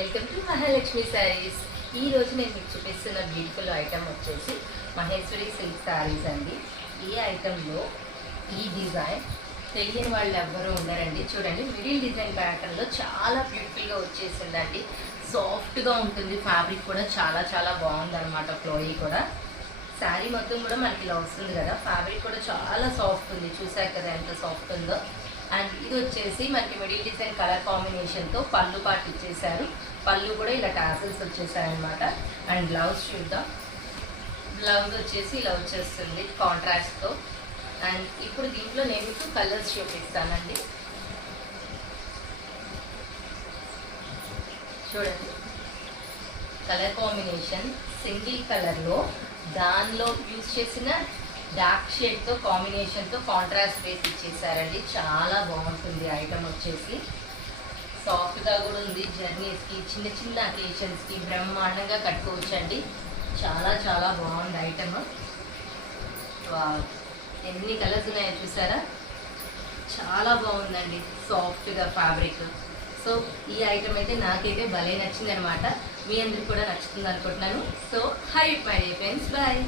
Welcome to Mahalakshmi saris. ఈ రోజు నేను మీకు చూపిస్తున్న బ్యూటిఫుల్ ఐటమ్ వచ్చేసి మహేశ్వరి సిల్క్ శారీస్ అండి. ఈ ఐటెంలో ఈ డిజైన్ తెలియని వాళ్ళు ఎవ్వరూ ఉండరండి. చూడండి, మిడిల్ డిజైన్ ప్యాటర్న్లో చాలా బ్యూటిఫుల్గా వచ్చేసిందండి. సాఫ్ట్గా ఉంటుంది, ఫ్యాబ్రిక్ కూడా చాలా చాలా బాగుందన్నమాట. ఫ్లోయీ కూడా శారీ మొత్తం కూడా మనకి ఇలా వస్తుంది కదా. ఫ్యాబ్రిక్ కూడా చాలా సాఫ్ట్ ఉంది, చూసారు కదా ఎంత సాఫ్ట్ ఉందో. అండ్ ఇది వచ్చేసి మనకి మిడిల్ డిజైన్ కలర్ కాంబినేషన్తో పళ్ళు పాటు ఇచ్చేసారు. పళ్ళు కూడా ఇలా టాసిల్స్ వచ్చేసారనమాట. అండ్ బ్లౌజ్ చూద్దాం. బ్లౌజ్ వచ్చేసి ఇలా వచ్చేస్తుంది కాంట్రాస్ట్తో. అండ్ ఇప్పుడు దీంట్లో నేను మీకు కలర్స్ చూపిస్తానండి. చూడండి, కలర్ కాంబినేషన్ సింగిల్ కలర్లో దానిలో యూజ్ చేసిన డార్క్ షేడ్తో కాంబినేషన్తో కాంట్రాస్ట్ వేసి ఇచ్చేసారండి. చాలా బాగుంటుంది ఐటమ్ వచ్చేసి. సాఫ్ట్గా కూడా ఉంది. జర్నీస్కి, చిన్న చిన్న అకేషన్స్కి బ్రహ్మాండంగా కట్టుకోవచ్చండి. చాలా చాలా బాగుంది ఐటమ్. ఎన్ని కలర్స్ ఉన్నాయో చూసారా, చాలా బాగుందండి సాఫ్ట్గా ఫ్యాబ్రిక్. సో ఈ ఐటమ్ అయితే నాకైతే భలే నచ్చింది అనమాట. మీ అందరికి కూడా నచ్చుతుంది అనుకుంటున్నాను. So hi my friends, bye.